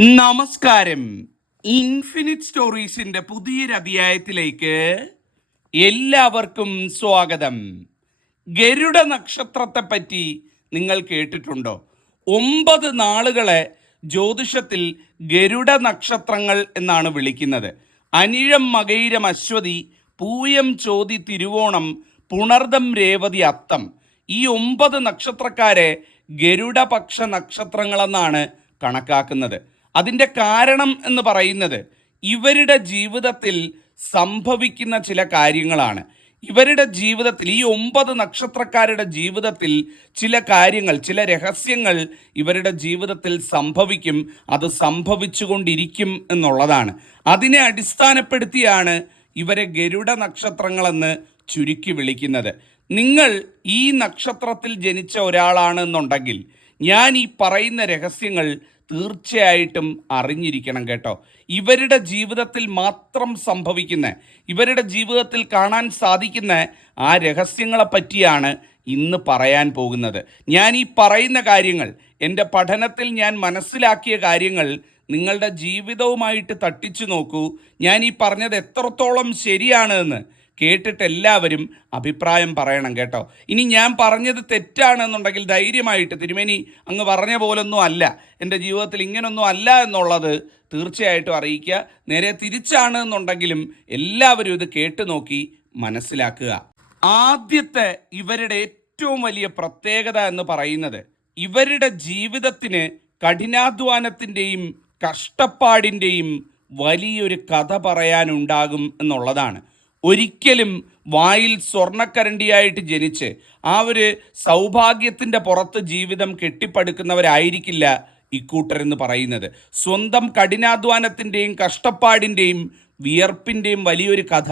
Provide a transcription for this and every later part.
നമസ്കാരം. ഇൻഫിനിറ്റ് സ്റ്റോറീസിന്റെ പുതിയൊരു അധ്യായത്തിലേക്ക് എല്ലാവർക്കും സ്വാഗതം. ഗരുഡ നക്ഷത്രത്തെ പറ്റി നിങ്ങൾ കേട്ടിട്ടുണ്ടോ? ഒമ്പത് നാളുകളെ ജ്യോതിഷത്തിൽ ഗരുഡ നക്ഷത്രങ്ങൾ എന്നാണ് വിളിക്കുന്നത്. അനിഴം മകൈരം അശ്വതി പൂയം ചോതി തിരുവോണം പുണർദം രേവതി അത്തം. ഈ ഒമ്പത് നക്ഷത്രക്കാരെ ഗരുഡപക്ഷ നക്ഷത്രങ്ങളെന്നാണ് കണക്കാക്കുന്നത്. അതിന്റെ കാരണം എന്ന് പറയുന്നത് ഇവരുടെ ജീവിതത്തിൽ സംഭവിക്കുന്ന ചില കാര്യങ്ങളാണ്. ഇവരുടെ ജീവിതത്തിൽ ഈ ഒമ്പത് നക്ഷത്രക്കാരുടെ ജീവിതത്തിൽ ചില കാര്യങ്ങൾ ചില രഹസ്യങ്ങൾ ഇവരുടെ ജീവിതത്തിൽ സംഭവിക്കും. അത് സംഭവിച്ചുകൊണ്ടിരിക്കും എന്നുള്ളതാണ്. അതിനെ അടിസ്ഥാനപ്പെടുത്തിയാണ് ഇവരെ ഗരുഡ നക്ഷത്രങ്ങളെന്ന് ചുരുക്കി വിളിക്കുന്നത്. നിങ്ങൾ ഈ നക്ഷത്രത്തിൽ ജനിച്ച ഒരാളാണെന്നുണ്ടെങ്കിൽ ഞാൻ ഈ പറയുന്ന രഹസ്യങ്ങൾ തീർച്ചയായിട്ടും അറിഞ്ഞിരിക്കണം കേട്ടോ. ഇവരുടെ ജീവിതത്തിൽ മാത്രം സംഭവിക്കുന്ന ഇവരുടെ ജീവിതത്തിൽ കാണാൻ സാധിക്കുന്ന ആ രഹസ്യങ്ങളെ പറ്റിയാണ് ഇന്ന് പറയാൻ പോകുന്നത്. ഞാൻ ഈ പറയുന്ന കാര്യങ്ങൾ എന്റെ പഠനത്തിൽ ഞാൻ മനസ്സിലാക്കിയ കാര്യങ്ങൾ നിങ്ങളുടെ ജീവിതവുമായിട്ട് തട്ടിച്ചു നോക്കൂ. ഞാൻ ഈ പറഞ്ഞത് എത്രത്തോളം ശരിയാണ് എന്ന് കേട്ടിട്ട് എല്ലാവരും അഭിപ്രായം പറയണം കേട്ടോ. ഇനി ഞാൻ പറഞ്ഞത് തെറ്റാണെന്നുണ്ടെങ്കിൽ ധൈര്യമായിട്ട് തിരുമേനി അങ്ങ് പറഞ്ഞ പോലൊന്നും അല്ല. എന്റെ ജീവിതത്തിൽ ഇങ്ങനൊന്നും അല്ല എന്നുള്ളത് തീർച്ചയായിട്ടും അറിയിക്കുക. നേരെ തിരിച്ചാണ് എന്നുണ്ടെങ്കിലും എല്ലാവരും ഇത് കേട്ടു നോക്കി മനസ്സിലാക്കുക. ആദ്യത്തെ ഇവരുടെ ഏറ്റവും വലിയ പ്രത്യേകത എന്ന് പറയുന്നത് ഇവരുടെ ജീവിതത്തിന് കഠിനാധ്വാനത്തിന്റെയും കഷ്ടപ്പാടിന്റെയും വലിയൊരു കഥ പറയാനുണ്ടാകും എന്നുള്ളതാണ്. ഒരിക്കലും വായിൽ സ്വർണക്കരണ്ടിയായിട്ട് ജനിച്ച് ആ ഒരു സൗഭാഗ്യത്തിന്റെ പുറത്ത് ജീവിതം കെട്ടിപ്പടുക്കുന്നവരായിരിക്കില്ല ഇക്കൂട്ടരെന്ന് പറയുന്നത്. സ്വന്തം കഠിനാധ്വാനത്തിന്റെയും കഷ്ടപ്പാടിന്റെയും വിയർപ്പിന്റെയും വലിയൊരു കഥ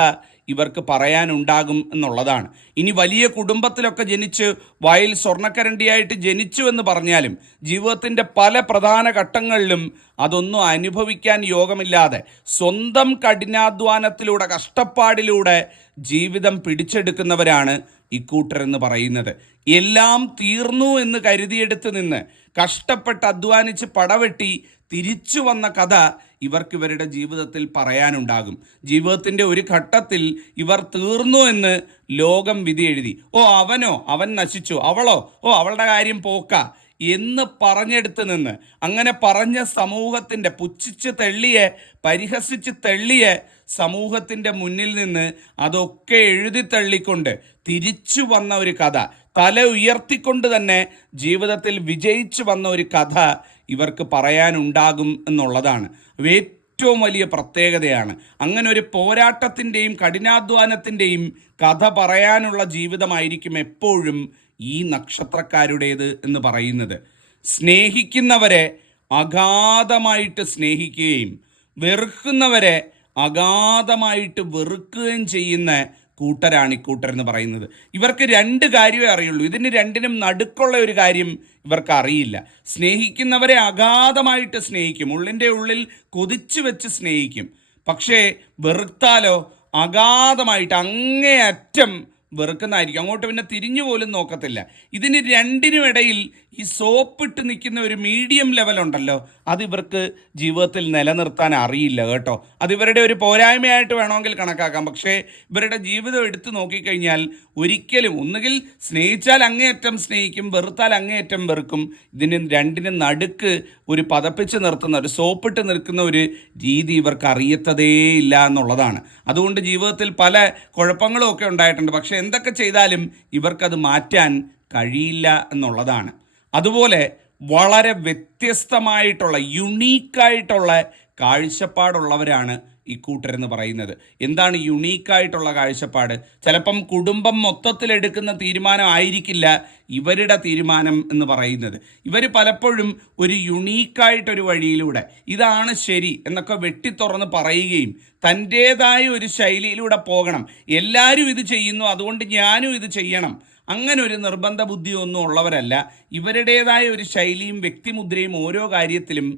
ഇവർക്ക് പറയാനുണ്ടാകും എന്നുള്ളതാണ്. ഇനി വലിയ കുടുംബത്തിലൊക്കെ ജനിച്ച് വയൽ സ്വർണക്കരണ്ടിയായിട്ട് ജനിച്ചു എന്ന് പറഞ്ഞാലും ജീവിതത്തിന്റെ പല പ്രധാന ഘട്ടങ്ങളിലും അതൊന്നും അനുഭവിക്കാൻ യോഗമില്ലാതെ സ്വന്തം കഠിനാധ്വാനത്തിലൂടെ കഷ്ടപ്പാടിലൂടെ ജീവിതം പിടിച്ചെടുക്കുന്നവരാണ് ഇക്കൂട്ടരെന്ന് പറയുന്നത്. എല്ലാം തീർന്നു എന്ന് കരുതിയെടുത്ത് നിന്ന് കഷ്ടപ്പെട്ട് അധ്വാനിച്ച് പടവെട്ടി തിരിച്ചു വന്ന കഥ ഇവർക്ക് ഇവരുടെ ജീവിതത്തിൽ പറയാനുണ്ടാകും. ജീവിതത്തിന്റെ ഒരു ഘട്ടത്തിൽ ഇവർ തീർന്നു എന്ന് ലോകം വിധി എഴുതി. ഓ അവനോ? അവൻ നശിച്ചു. അവളോ? ഓ അവളുടെ കാര്യം പോക്ക എന്ന് പറഞ്ഞെടുത്ത് നിന്ന് അങ്ങനെ പറഞ്ഞ സമൂഹത്തിന്റെ പുച്ഛിച്ച് തെള്ളിയെ പരിഹസിച്ച് തെള്ളിയെ സമൂഹത്തിന്റെ മുന്നിൽ നിന്ന് അതൊക്കെ എഴുതി തള്ളിക്കൊണ്ട് തിരിച്ചു വന്ന ഒരു കഥ. തല ഉയർത്തിക്കൊണ്ട് തന്നെ ജീവിതത്തിൽ വിജയിച്ചു വന്ന ഒരു കഥ ഇവർക്ക് പറയാനുണ്ടാകും എന്നുള്ളതാണ്. ഏറ്റവും വലിയ പ്രത്യേകതയാണ്. അങ്ങനെ ഒരു പോരാട്ടത്തിന്റെയും കഠിനാധ്വാനത്തിന്റെയും കഥ പറയാനുള്ള ജീവിതമായിരിക്കും എപ്പോഴും ഈ നക്ഷത്രക്കാരുടേത് എന്ന് പറയുന്നത്. സ്നേഹിക്കുന്നവരെ അഗാധമായിട്ട് സ്നേഹിക്കുകയും വെറുക്കുന്നവരെ അഗാധമായിട്ട് വെറുക്കുകയും ചെയ്യുന്ന കൂട്ടരാണ് ഇക്കൂട്ടർ കൂട്ടർ എന്ന് പറയുന്നത്. ഇവർക്ക് രണ്ട് കാര്യമേ അറിയുള്ളൂ. ഇതിന് രണ്ടിനും നടുക്കുള്ള ഒരു കാര്യം ഇവർക്ക് അറിയില്ല. സ്നേഹിക്കുന്നവരെ അഗാധമായിട്ട് സ്നേഹിക്കും. ഉള്ളിന്റെ ഉള്ളിൽ കൊതിച്ചു വെച്ച് സ്നേഹിക്കും. പക്ഷേ വെറുത്താലോ അഗാധമായിട്ട് അങ്ങേയറ്റം വെറുക്കുന്നതായിരിക്കും. അങ്ങോട്ട് പിന്നെ തിരിഞ്ഞു പോലും നോക്കത്തില്ല. ഇതിന് രണ്ടിനും ഇടയിൽ ഈ സോപ്പിട്ട് നിൽക്കുന്ന ഒരു മീഡിയം ലെവൽ ഉണ്ടല്ലോ അത് ഇവർക്ക് ജീവിതത്തിൽ നിലനിർത്താൻ അറിയില്ല കേട്ടോ. അത് ഇവരുടെ ഒരു പോരായ്മയായിട്ട് വേണമെങ്കിൽ കണക്കാക്കാം. പക്ഷേ ഇവരുടെ ജീവിതം എടുത്തു നോക്കിക്കഴിഞ്ഞാൽ ഒരിക്കലും ഒന്നുകിൽ സ്നേഹിച്ചാൽ അങ്ങേയറ്റം സ്നേഹിക്കും വെറുത്താൽ അങ്ങേയറ്റം വെറുക്കും ഇതിന് രണ്ടിനും നടുക്ക് ഒരു പതപ്പിച്ച് നിർത്തുന്ന ഒരു സോപ്പിട്ട് നിൽക്കുന്ന ഒരു രീതി ഇവർക്ക് അറിയത്തതേ ഇല്ല എന്നുള്ളതാണ്. അതുകൊണ്ട് ജീവിതത്തിൽ പല കുഴപ്പങ്ങളും ഒക്കെ ഉണ്ടായിട്ടുണ്ട്. പക്ഷേ എന്തൊക്കെ ചെയ്താലും ഇവർക്കത് മാറ്റാൻ കഴിയില്ല എന്നുള്ളതാണ്. അതുപോലെ വളരെ വ്യത്യസ്തമായിട്ടുള്ള യുണീക്കായിട്ടുള്ള കാഴ്ചപ്പാടുള്ളവരാണ് ഇക്കൂട്ടരെന്ന് പറയുന്നത്. എന്താണ് യുണീക്കായിട്ടുള്ള കാഴ്ചപ്പാട്? ചിലപ്പം കുടുംബം മൊത്തത്തിലെടുക്കുന്ന തീരുമാനം ആയിരിക്കില്ല ഇവരുടെ തീരുമാനം എന്ന് പറയുന്നത്. ഇവർ പലപ്പോഴും ഒരു യുണീക്കായിട്ടൊരു വഴിയിലൂടെ ഇതാണ് ശരി എന്നൊക്കെ വെട്ടിത്തുറന്ന് പറയുകയും തന്റേതായ ഒരു ശൈലിയിലൂടെ പോകണം. എല്ലാവരും ഇത് ചെയ്യുന്നു അതുകൊണ്ട് ഞാനും ഇത് ചെയ്യണം. അങ്ങനെ ഒരു നിർബന്ധ ബുദ്ധിയൊന്നും ഉള്ളവരല്ല. ഇവരുടേതായ ഒരു ശൈലിയും വ്യക്തിമുദ്രയും ഓരോ കാര്യത്തിലും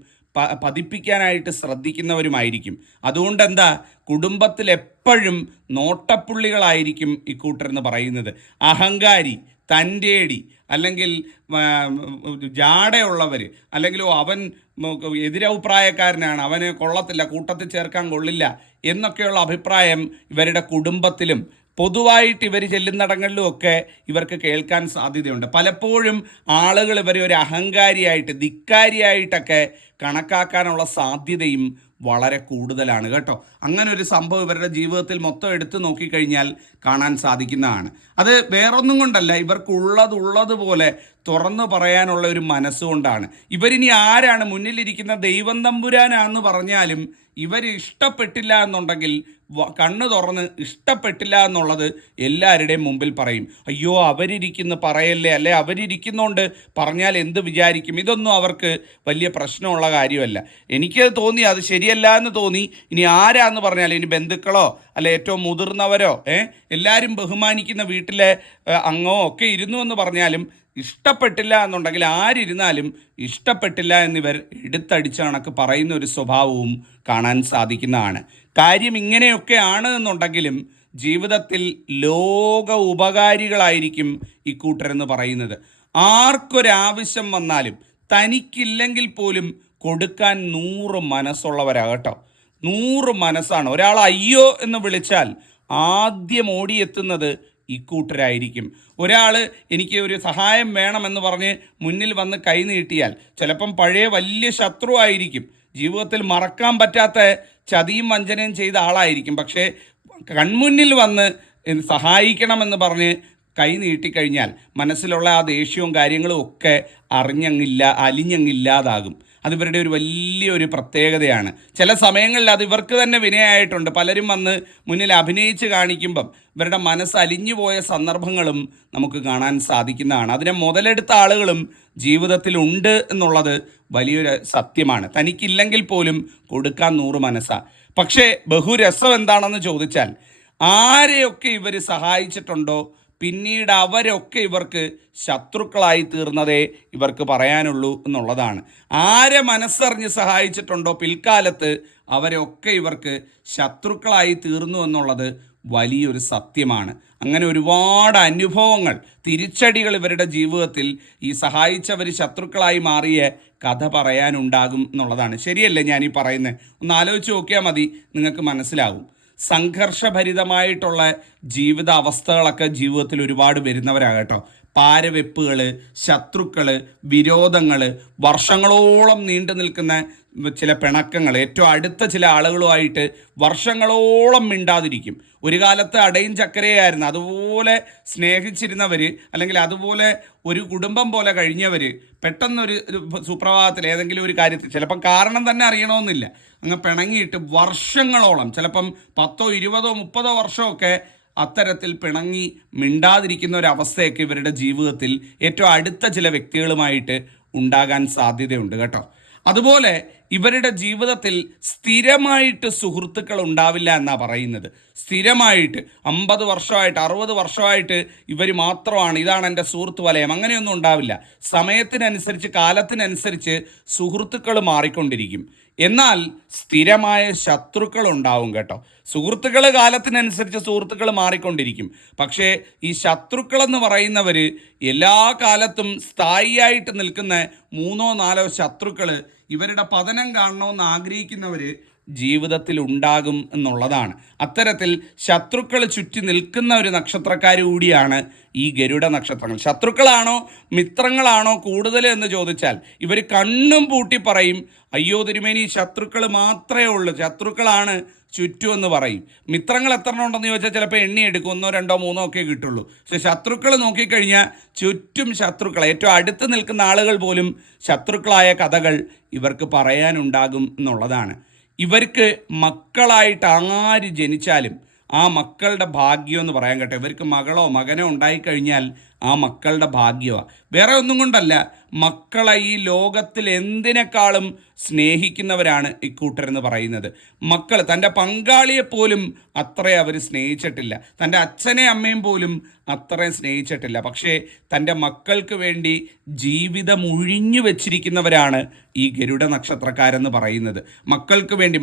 പതിപ്പിക്കാനായിട്ട് ശ്രദ്ധിക്കുന്നവരുമായിരിക്കും. അതുകൊണ്ട് എന്താ കുടുംബത്തിൽ എപ്പോഴും നോട്ടപ്പുള്ളികളായിരിക്കും ഇക്കൂട്ടരെന്ന് പറയുന്നത്. അഹങ്കാരി തന്റേടി അല്ലെങ്കിൽ ജാടയുള്ളവർ അല്ലെങ്കിൽ അവൻ എതിരഭിപ്രായക്കാരനാണ്. അവന് കൊള്ളത്തില്ല കൂട്ടത്തിൽ ചേർക്കാൻ കൊള്ളില്ല എന്നൊക്കെയുള്ള അഭിപ്രായം ഇവരുടെ കുടുംബത്തിലും. പൊതുവായിട്ട് ഇവർ ചെല്ലുന്നിടങ്ങളിലും ഒക്കെ ഇവർക്ക് കേൾക്കാൻ സാധ്യതയുണ്ട്. പലപ്പോഴും ആളുകൾ ഇവരെ ഒരു അഹങ്കാരിയായിട്ട് ധിക്കാരിയായിട്ടൊക്കെ കണക്കാക്കാനുള്ള സാധ്യതയും വളരെ കൂടുതലാണ് കേട്ടോ. അങ്ങനെ ഒരു സംഭവം ഇവരുടെ ജീവിതത്തിൽ മൊത്തം എടുത്തു നോക്കിക്കഴിഞ്ഞാൽ കാണാൻ സാധിക്കുന്നതാണ്. അത് വേറൊന്നും കൊണ്ടല്ല ഇവർക്കുള്ളതുള്ളതുപോലെ തുറന്നു പറയാനുള്ള ഒരു മനസ്സുകൊണ്ടാണ് ഇവരിനി ആരാണ് മുന്നിലിരിക്കുന്ന ദൈവം തമ്പുരാനാന്ന് പറഞ്ഞാലും ഇവർ ഇഷ്ടപ്പെട്ടില്ല എന്നുണ്ടെങ്കിൽ കണ്ണ് തുറന്ന് ഇഷ്ടപ്പെട്ടില്ല എന്നുള്ളത് എല്ലാവരുടെയും മുമ്പിൽ പറയും. അയ്യോ അവരിയ്ക്കുന്ന പറയല്ലേ? അല്ലെ അവരിയ്ക്കുന്നോണ്ട് പറഞ്ഞാൽ എന്ത് വിചാരിക്കും? ഇതൊന്നും അവർക്ക് വലിയ പ്രശ്നമുള്ള കാര്യമല്ല. എനിക്കത് തോന്നി അത് ശരിയല്ല എന്ന് തോന്നി. ഇനി ആരാന്ന് പറഞ്ഞാൽ ഇനി ബന്ധുക്കളോ അല്ലെ ഏറ്റവും മുതിർന്നവരോ ഏ? എല്ലാവരും ബഹുമാനിക്കുന്ന വീട്ടിലെ അംഗമോ ഒക്കെ ഇരുന്നു എന്ന് പറഞ്ഞാലും ഇഷ്ടപ്പെട്ടില്ല എന്നുണ്ടെങ്കിൽ ആരിരുന്നാലും ഇഷ്ടപ്പെട്ടില്ല എന്നിവർ എടുത്തടിച്ച കണക്ക് പറയുന്ന ഒരു സ്വഭാവവും കാണാൻ സാധിക്കുന്നതാണ്. കാര്യം ഇങ്ങനെയൊക്കെയാണ് എന്നുണ്ടെങ്കിലും ജീവിതത്തിൽ ലോക ഉപകാരികളായിരിക്കും ഇക്കൂട്ടരെന്ന് പറയുന്നത്. ആർക്കൊരാവശ്യം വന്നാലും തനിക്കില്ലെങ്കിൽ പോലും കൊടുക്കാൻ നൂറ് മനസ്സുള്ളവരാകട്ടോ നൂറ് മനസ്സാണ്. ഒരാൾ അയ്യോ എന്ന് വിളിച്ചാൽ ആദ്യം ഓടിയെത്തുന്നത് ഇക്കൂട്ടരായിരിക്കും ഒരാൾ എനിക്ക് ഒരു സഹായം വേണമെന്ന് പറഞ്ഞ് മുന്നിൽ വന്ന് കൈ നീട്ടിയാൽ ചിലപ്പം പഴയ വലിയ ശത്രു ആയിരിക്കും. ജീവിതത്തിൽ മറക്കാൻ പറ്റാത്ത ചതിയും വഞ്ചനയും ചെയ്ത ആളായിരിക്കും. പക്ഷേ കൺമുന്നിൽ വന്ന് സഹായിക്കണമെന്ന് പറഞ്ഞ് കൈ നീട്ടിക്കഴിഞ്ഞാൽ മനസ്സിലുള്ള ആ ദേഷ്യവും കാര്യങ്ങളും ഒക്കെ അറിഞ്ഞങ്ങില്ല അലിഞ്ഞങ്ങില്ലാതാകും അത് ഇവരുടെ ഒരു വലിയൊരു പ്രത്യേകതയാണ്. ചില സമയങ്ങളിൽ അത് ഇവർക്ക് തന്നെ വിനയായിട്ടുണ്ട്. പലരും വന്ന് മുന്നിൽ അഭിനയിച്ച് കാണിക്കുമ്പം ഇവരുടെ മനസ്സ് അലിഞ്ഞു പോയ സന്ദർഭങ്ങളും നമുക്ക് കാണാൻ സാധിക്കുന്നതാണ്. അതിനെ മുതലെടുത്ത ആളുകളും ജീവിതത്തിൽ ഉണ്ട് എന്നുള്ളത് വലിയൊരു സത്യമാണ്. തനിക്കില്ലെങ്കിൽ പോലും കൊടുക്കാൻ നൂറ് മനസ്സാ. പക്ഷേ ബഹുരസം എന്താണെന്ന് ചോദിച്ചാൽ ആരെയൊക്കെ ഇവർ സഹായിച്ചിട്ടുണ്ടോ പിന്നീട് അവരൊക്കെ ഇവർക്ക് ശത്രുക്കളായി തീർന്നതേ ഇവർക്ക് പറയാനുള്ളൂ എന്നുള്ളതാണ്. ആരെ മനസ്സറിഞ്ഞ് സഹായിച്ചിട്ടുണ്ടോ പിൽക്കാലത്ത് അവരൊക്കെ ഇവർക്ക് ശത്രുക്കളായി തീർന്നു എന്നുള്ളത് വലിയൊരു സത്യമാണ്. അങ്ങനെ ഒരുപാട് അനുഭവങ്ങൾ തിരിച്ചടികൾ ഇവരുടെ ജീവിതത്തിൽ ഈ സഹായിച്ചവർ ശത്രുക്കളായി മാറിയ കഥ പറയാനുണ്ടാകും എന്നുള്ളതാണ്. ശരിയല്ലേ ഞാൻ ഈ പറയുന്നത് ഒന്ന് ആലോചിച്ച് നോക്കിയാൽ മതി നിങ്ങൾക്ക് മനസ്സിലാകും സംഘർഷഭരിതമായിട്ടുള്ള ജീവിത അവസ്ഥകളൊക്കെ ജീവിതത്തിൽ ഒരുപാട് വരുന്നവരാകട്ടോ പാരവെപ്പുകൾ ശത്രുക്കൾ വിരോധങ്ങൾ വർഷങ്ങളോളം നീണ്ടു നിൽക്കുന്ന ചില പിണക്കങ്ങൾ ഏറ്റവും അടുത്ത ചില ആളുകളുമായിട്ട് വർഷങ്ങളോളം മിണ്ടാതിരിക്കും. ഒരു കാലത്ത് അടയും ചക്കരയായിരുന്നു. അതുപോലെ സ്നേഹിച്ചിരുന്നവർ അല്ലെങ്കിൽ അതുപോലെ ഒരു കുടുംബം പോലെ കഴിഞ്ഞവർ പെട്ടെന്നൊരു സുപ്രഭാതത്തിൽ ഏതെങ്കിലും ഒരു കാര്യത്തിൽ ചിലപ്പം കാരണം തന്നെ അറിയണമെന്നില്ല. അങ്ങ് പിണങ്ങിയിട്ട് വർഷങ്ങളോളം ചിലപ്പം പത്തോ ഇരുപതോ മുപ്പതോ വർഷമൊക്കെ അത്തരത്തിൽ പിണങ്ങി മിണ്ടാതിരിക്കുന്ന ഒരു അവസ്ഥയൊക്കെ ഇവരുടെ ജീവിതത്തിൽ ഏറ്റവും അടുത്ത ചില വ്യക്തികളുമായിട്ട് ഉണ്ടാകാൻ സാധ്യതയുണ്ട് കേട്ടോ. അതുപോലെ ഇവരുടെ ജീവിതത്തിൽ സ്ഥിരമായിട്ട് സുഹൃത്തുക്കൾ ഉണ്ടാവില്ല എന്നാ പറയുന്നത്. സ്ഥിരമായിട്ട് അമ്പത് വർഷമായിട്ട് അറുപത് വർഷമായിട്ട് ഇവർ മാത്രമാണ് ഇതാണ് എന്റെ സുഹൃത്ത് വലയം. അങ്ങനെയൊന്നും ഉണ്ടാവില്ല. സമയത്തിനനുസരിച്ച് കാലത്തിനനുസരിച്ച് സുഹൃത്തുക്കൾ മാറിക്കൊണ്ടിരിക്കും. എന്നാൽ സ്ഥിരമായ ശത്രുക്കൾ ഉണ്ടാവും കേട്ടോ. സുഹൃത്തുക്കൾ കാലത്തിനനുസരിച്ച് സുഹൃത്തുക്കൾ മാറിക്കൊണ്ടിരിക്കും. പക്ഷേ ഈ ശത്രുക്കളെന്ന് പറയുന്നവർ എല്ലാ കാലത്തും സ്ഥായിയായിട്ട് നിൽക്കുന്ന മൂന്നോ നാലോ ശത്രുക്കൾ ഇവരുടെ പതനം കാണണമെന്ന് ആഗ്രഹിക്കുന്നവർ ജീവിതത്തിൽ ഉണ്ടാകും എന്നുള്ളതാണ്. അത്തരത്തിൽ ശത്രുക്കൾ ചുറ്റി നിൽക്കുന്ന ഒരു നക്ഷത്രക്കാർ കൂടിയാണ് ഈ ഗരുഡ നക്ഷത്രങ്ങൾ. ശത്രുക്കളാണോ മിത്രങ്ങളാണോ കൂടുതൽ എന്ന് ചോദിച്ചാൽ ഇവർ കണ്ണും പൂട്ടി പറയും അയ്യോ തിരുമേനി ശത്രുക്കൾ മാത്രമേ ഉള്ളൂ. ശത്രുക്കളാണ് ചുറ്റും എന്ന് പറയും. മിത്രങ്ങൾ എത്ര ഉണ്ടെന്ന് ചോദിച്ചാൽ ചിലപ്പോൾ എണ്ണി എടുക്കും. ഒന്നോ രണ്ടോ മൂന്നോ ഒക്കെ കിട്ടുള്ളൂ. പക്ഷെ ശത്രുക്കൾ നോക്കിക്കഴിഞ്ഞാൽ ചുറ്റും ശത്രുക്കൾ ഏറ്റവും അടുത്ത് നിൽക്കുന്ന ആളുകൾ പോലും ശത്രുക്കളായ കഥകൾ ഇവർക്ക് പറയാനുണ്ടാകും എന്നുള്ളതാണ്. ഇവർക്ക് മക്കളായിട്ട് ആര് ജനിച്ചാലും ആ മക്കളുടെ ഭാഗ്യം എന്ന് പറയാൻ കേട്ടോ. ഇവർക്ക് മകളോ മകനോ ഉണ്ടായിക്കഴിഞ്ഞാൽ ആ മക്കളുടെ ഭാഗ്യമാണ് വേറെ ഒന്നും കൊണ്ടല്ല മക്കളെ ഈ ലോകത്തിൽ എന്തിനേക്കാളും സ്നേഹിക്കുന്നവരാണ് ഇക്കൂട്ടരെന്ന് പറയുന്നത്. മക്കൾ തന്റെ പങ്കാളിയെ പോലും അവർ സ്നേഹിച്ചിട്ടില്ല. തന്റെ അച്ഛനെ അമ്മയും പോലും അത്രയും സ്നേഹിച്ചിട്ടില്ല. പക്ഷേ തന്റെ മക്കൾക്ക് വേണ്ടി ജീവിതം ഒഴിഞ്ഞു വെച്ചിരിക്കുന്നവരാണ് ഈ ഗരുഡ നക്ഷത്രക്കാരെന്ന് പറയുന്നത്. മക്കൾക്ക് വേണ്ടി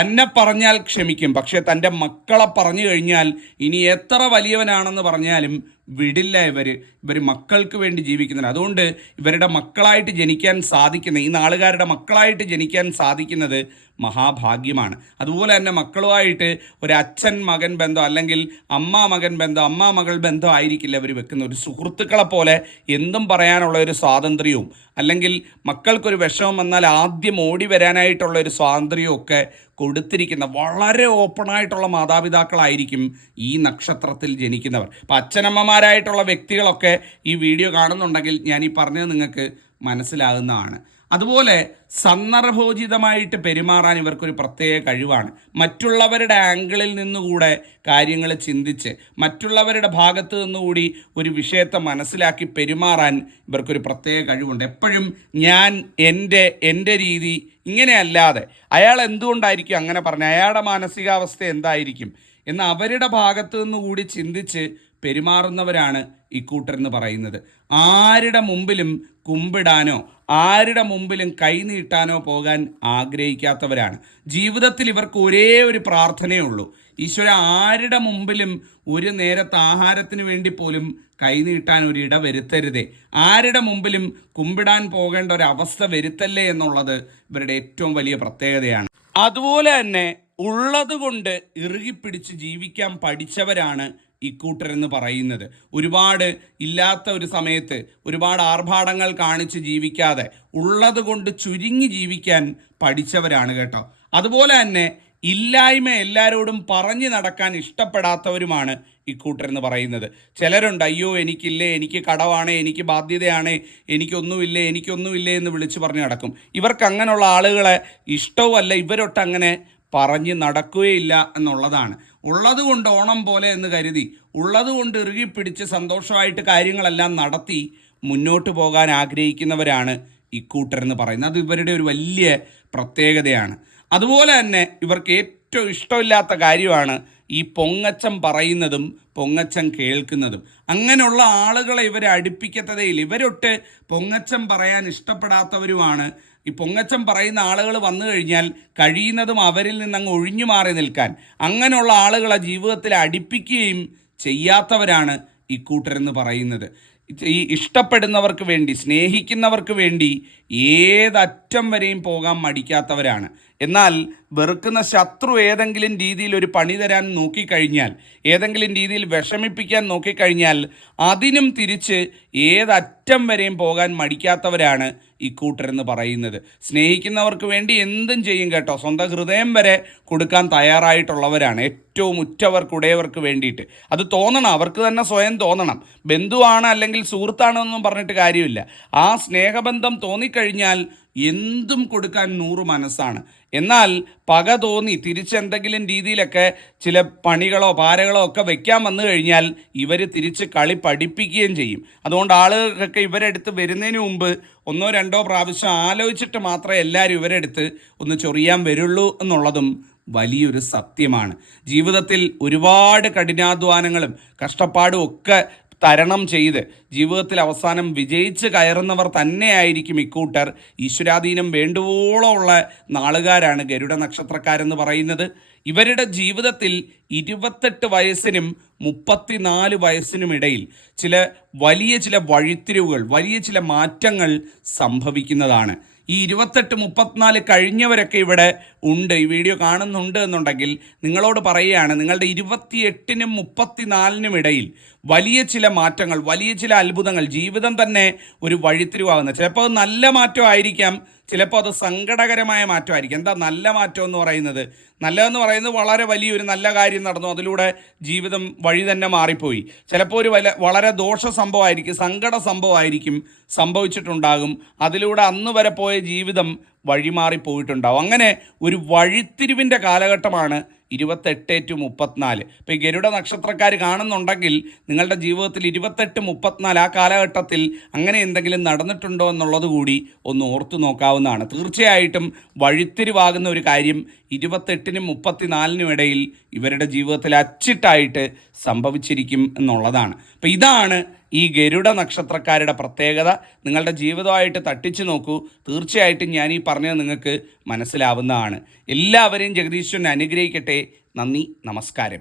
തന്നെ പറഞ്ഞാൽ ക്ഷമിക്കും. പക്ഷേ തന്റെ മക്കളെ പറഞ്ഞു കഴിഞ്ഞാൽ ഇനി എത്ര വലിയവനാണെന്ന് പറഞ്ഞാലും വിടില്ല ഇവർ ഇവർ മക്കൾക്ക് വേണ്ടി ജീവിക്കുന്നുണ്ട് അതുകൊണ്ട് ഇവരുടെ മക്കളായിട്ട് ജനിക്കാൻ സാധിക്കുന്ന ഈ നാളുകാരുടെ മക്കളായിട്ട് ജനിക്കാൻ സാധിക്കുന്നത് മഹാഭാഗ്യമാണ്. അതുപോലെ തന്നെ മക്കളുമായിട്ട് ഒരു അച്ഛൻ മകൻ ബന്ധം അല്ലെങ്കിൽ അമ്മ മകൻ ബന്ധം അമ്മ മകൾ ബന്ധം ആയിരിക്കില്ല അവർ വെക്കുന്ന ഒരു സുഹൃത്തുക്കളെ പോലെ എന്തും പറയാനുള്ള ഒരു സ്വാതന്ത്ര്യവും അല്ലെങ്കിൽ മക്കൾക്കൊരു വിഷമം വന്നാൽ ആദ്യം ഓടി വരാനായിട്ടുള്ള ഒരു സ്വാതന്ത്ര്യവും ഒക്കെ കൊടുത്തിരിക്കുന്ന വളരെ ഓപ്പണായിട്ടുള്ള മാതാപിതാക്കളായിരിക്കും ഈ നക്ഷത്രത്തിൽ ജനിക്കുന്നവർ. അപ്പം അച്ഛനമ്മമാരായിട്ടുള്ള വ്യക്തികളൊക്കെ ഈ വീഡിയോ കാണുന്നുണ്ടെങ്കിൽ ഞാൻ ഈ പറഞ്ഞത് നിങ്ങൾക്ക് മനസ്സിലാകുന്നതാണ്. അതുപോലെ സന്ദർഭോചിതമായിട്ട് പെരുമാറാൻ ഇവർക്കൊരു പ്രത്യേക കഴിവാണ്. മറ്റുള്ളവരുടെ ആംഗിളിൽ നിന്നുകൂടെ കാര്യങ്ങൾ ചിന്തിച്ച് മറ്റുള്ളവരുടെ ഭാഗത്ത് നിന്നുകൂടി ഒരു വിഷയത്തെ മനസ്സിലാക്കി പെരുമാറാൻ ഇവർക്കൊരു പ്രത്യേക കഴിവുണ്ട്. എപ്പോഴും ഞാൻ എന്റെ എന്റെ രീതി ഇങ്ങനെയല്ലാതെ അയാൾ എന്തുകൊണ്ടായിരിക്കും അങ്ങനെ പറഞ്ഞ അയാളുടെ മാനസികാവസ്ഥ എന്തായിരിക്കും? എന്ന് അവരുടെ ഭാഗത്തു നിന്നുകൂടി ചിന്തിച്ച് പെരുമാറുന്നവരാണ് ഇക്കൂട്ടർ എന്ന് പറയുന്നത്. ആരുടെ മുമ്പിലും കുമ്പിടാനോ ആരുടെ മുമ്പിലും കൈനീട്ടാനോ പോകാൻ ആഗ്രഹിക്കാത്തവരാണ്. ജീവിതത്തിൽ ഇവർക്ക് ഒരേ ഒരു പ്രാർത്ഥനയേ ഉള്ളൂ. ഈശ്വര ആരുടെ മുമ്പിലും ഒരു നേരത്തെ ആഹാരത്തിന് വേണ്ടി പോലും കൈനീട്ടാൻ ഒരു ഇട വരുത്തരുതേ. ആരുടെ മുമ്പിലും കുമ്പിടാൻ പോകേണ്ട ഒരു അവസ്ഥ വരുത്തല്ലേ എന്നുള്ളത് ഇവരുടെ ഏറ്റവും വലിയ പ്രത്യേകതയാണ്. അതുപോലെ തന്നെ ഉള്ളത് കൊണ്ട് ഇറുകിപ്പിടിച്ച് ജീവിക്കാൻ പഠിച്ചവരാണ് ഇക്കൂട്ടരെന്ന് പറയുന്നത്. ഒരുപാട് ഇല്ലാത്ത ഒരു സമയത്ത് ഒരുപാട് ആർഭാടങ്ങൾ കാണിച്ച് ജീവിക്കാതെ ഉള്ളത് കൊണ്ട് ചുരുങ്ങി ജീവിക്കാൻ പഠിച്ചവരാണ് കേട്ടോ. അതുപോലെ തന്നെ ഇല്ലായ്മ എല്ലാവരോടും പറഞ്ഞു നടക്കാൻ ഇഷ്ടപ്പെടാത്തവരുമാണ് ഇക്കൂട്ടരെന്ന് പറയുന്നത്. ചിലരുണ്ട് അയ്യോ എനിക്കില്ലേ എനിക്ക് കടവാണ് എനിക്ക് ബാധ്യതയാണ് എനിക്കൊന്നുമില്ലേ എനിക്കൊന്നുമില്ലേ എന്ന് വിളിച്ചു പറഞ്ഞു നടക്കും. ഇവർക്ക് അങ്ങനെയുള്ള ആളുകളെ ഇഷ്ടവുമല്ല ഇവരൊട്ട് അങ്ങനെ പറഞ്ഞ് നടക്കുകയില്ല എന്നുള്ളതാണ്. ഉള്ളതുകൊണ്ട് ഓണം പോലെ എന്ന് കരുതി ഉള്ളതുകൊണ്ട് ഇറുകി പിടിച്ച് സന്തോഷമായിട്ട് കാര്യങ്ങളെല്ലാം നടത്തി മുന്നോട്ട് പോകാൻ ആഗ്രഹിക്കുന്നവരാണ് ഇക്കൂട്ടർ എന്ന് പറയുന്നത്. അത് ഇവരുടെ ഒരു വലിയ പ്രത്യേകതയാണ്. അതുപോലെ തന്നെ ഇവർക്ക് ഏറ്റവും ഇഷ്ടമില്ലാത്ത കാര്യമാണ് ഈ പൊങ്ങച്ചം പറയുന്നതും പൊങ്ങച്ചം കേൾക്കുന്നതും. അങ്ങനെയുള്ള ആളുകളെ ഇവരെ അടുപ്പിക്കത്തതയിൽ ഇവരൊട്ട് പൊങ്ങച്ചം പറയാൻ ഇഷ്ടപ്പെടാത്തവരുമാണ് ഈ പൊങ്ങച്ചം പറയുന്ന ആളുകൾ വന്നു കഴിഞ്ഞാൽ കഴിയുന്നതും അവരിൽ നിന്നങ്ങ് ഒഴിഞ്ഞു മാറി നിൽക്കാൻ. അങ്ങനെയുള്ള ആളുകളെ ജീവിതത്തിൽ അടിപ്പിക്കുകയും ചെയ്യാത്തവരാണ് ഇക്കൂട്ടരെന്ന് പറയുന്നത്. ഈ ഇഷ്ടപ്പെടുന്നവർക്ക് വേണ്ടി സ്നേഹിക്കുന്നവർക്ക് വേണ്ടി ഏതറ്റം വരെയും പോകാൻ മടിക്കാത്തവരാണ്. എന്നാൽ വെറുക്കുന്ന ശത്രു ഏതെങ്കിലും രീതിയിൽ ഒരു പണി തരാൻ നോക്കിക്കഴിഞ്ഞാൽ ഏതെങ്കിലും രീതിയിൽ വിഷമിപ്പിക്കാൻ നോക്കിക്കഴിഞ്ഞാൽ അതിനും തിരിച്ച് ഏതറ്റം വരെയും പോകാൻ മടിക്കാത്തവരാണ് ഇക്കൂട്ടരെന്ന് പറയുന്നത്. സ്നേഹിക്കുന്നവർക്ക് വേണ്ടി എന്തും ചെയ്യും കേട്ടോ. സ്വന്തം ഹൃദയം വരെ കൊടുക്കാൻ തയ്യാറായിട്ടുള്ളവരാണ്. ഏറ്റവും ഉറ്റവർക്കുടയവർക്ക് വേണ്ടിയിട്ട്. അത് തോന്നണം. അവർക്ക് തന്നെ സ്വയം തോന്നണം. ബന്ധുവാണ് അല്ലെങ്കിൽ സുഹൃത്താണെന്നൊന്നും പറഞ്ഞിട്ട് കാര്യമില്ല. ആ സ്നേഹബന്ധം തോന്നിക്കഴിഞ്ഞാൽ എന്തും കൊടുക്കാൻ നൂറ് മനസ്സാണ്. എന്നാൽ പക തോന്നി തിരിച്ചെന്തെങ്കിലും രീതിയിലൊക്കെ ചില പണികളോ പാരകളോ ഒക്കെ വെക്കാൻ വന്നു കഴിഞ്ഞാൽ ഇവർ തിരിച്ച് കളി പഠിപ്പിക്കുകയും ചെയ്യും. അതുകൊണ്ട് ആളുകൾക്കൊക്കെ ഇവരെടുത്ത് വരുന്നതിന് മുമ്പ് ഒന്നോ രണ്ടോ പ്രാവശ്യം ആലോചിച്ചിട്ട് മാത്രമേ എല്ലാവരും ഇവരെടുത്ത് ഒന്ന് ചൊറിയാൻ വരുള്ളൂ എന്നുള്ളതും വലിയൊരു സത്യമാണ്. ജീവിതത്തിൽ ഒരുപാട് കഠിനാധ്വാനങ്ങളും കഷ്ടപ്പാടും ഒക്കെ തരണം ചെയ്ത് ജീവിതത്തിൽ അവസാനം വിജയിച്ച് കയറുന്നവർ തന്നെയായിരിക്കും ഇക്കൂട്ടർ. ഈശ്വരാധീനം വേണ്ടുവോളമുള്ള നാളുകാരാണ് ഗരുഡ നക്ഷത്രക്കാരെന്ന് പറയുന്നത്. ഇവരുടെ ജീവിതത്തിൽ ഇരുപത്തെട്ട് വയസ്സിനും മുപ്പത്തിനാല് വയസ്സിനും ഇടയിൽ ചില വലിയ ചില വഴിത്തിരിവുകൾ വലിയ ചില മാറ്റങ്ങൾ സംഭവിക്കുന്നതാണ്. ഈ ഇരുപത്തെട്ട് മുപ്പത്തിനാല് കഴിഞ്ഞവരൊക്കെ ഇവിടെ ഉണ്ട്. ഈ വീഡിയോ കാണുന്നുണ്ട് എന്നുണ്ടെങ്കിൽ നിങ്ങളോട് പറയുകയാണ് നിങ്ങളുടെ ഇരുപത്തിയെട്ടിനും മുപ്പത്തിനാലിനും ഇടയിൽ വലിയ ചില മാറ്റങ്ങൾ വലിയ ചില അത്ഭുതങ്ങൾ ജീവിതം തന്നെ ഒരു വഴിത്തിരിവാകുന്നത് ചിലപ്പോൾ അത് നല്ല മാറ്റമായിരിക്കാം ചിലപ്പോൾ അത് സങ്കടകരമായ മാറ്റമായിരിക്കും എന്താ നല്ല മാറ്റം എന്ന് പറയുന്നത്? നല്ലതെന്ന് പറയുന്നത് വളരെ വലിയൊരു നല്ല കാര്യം നടന്നു. അതിലൂടെ ജീവിതം വഴി തന്നെ മാറിപ്പോയി. ചിലപ്പോൾ ഒരു വല വളരെ ദോഷ സംഭവമായിരിക്കും സങ്കട സംഭവമായിരിക്കും സംഭവിച്ചിട്ടുണ്ടാകും. അതിലൂടെ അന്ന് വരെ പോയ ജീവിതം വഴിമാറിപ്പോയിട്ടുണ്ടാവും. അങ്ങനെ ഒരു വഴിത്തിരിവിന്റെ കാലഘട്ടമാണ് ഇരുപത്തെട്ട് ടു മുപ്പത്തിനാല്. ഇപ്പോൾ ഈ ഗരുഡ നക്ഷത്രക്കാർ കാണുന്നുണ്ടെങ്കിൽ നിങ്ങളുടെ ജീവിതത്തിൽ ഇരുപത്തെട്ട് മുപ്പത്തിനാല് ആ കാലഘട്ടത്തിൽ അങ്ങനെ എന്തെങ്കിലും നടന്നിട്ടുണ്ടോ എന്നുള്ളത് കൂടി ഒന്ന് ഓർത്തു നോക്കാവുന്നതാണ്. തീർച്ചയായിട്ടും വഴിത്തിരിവാകുന്ന ഒരു കാര്യം ഇരുപത്തെട്ടിനും മുപ്പത്തിനാലിനും ഇടയിൽ ഇവരുടെ ജീവിതത്തിൽ അച്ചിട്ടായിട്ട് സംഭവിച്ചിരിക്കും എന്നുള്ളതാണ്. അപ്പോൾ ഇതാണ് ഈ ഗരുഡ നക്ഷത്രക്കാരുടെ പ്രത്യേകത നിങ്ങളുടെ ജീവിതമായിട്ട് തട്ടിച്ചു നോക്കൂ. തീർച്ചയായിട്ടും ഞാൻ ഈ പറഞ്ഞത് നിങ്ങൾക്ക് മനസ്സിലാവുന്നതാണ്. എല്ലാവരെയും ജഗദീശ്വരൻ അനുഗ്രഹിക്കട്ടെ. നന്ദി നമസ്കാരം.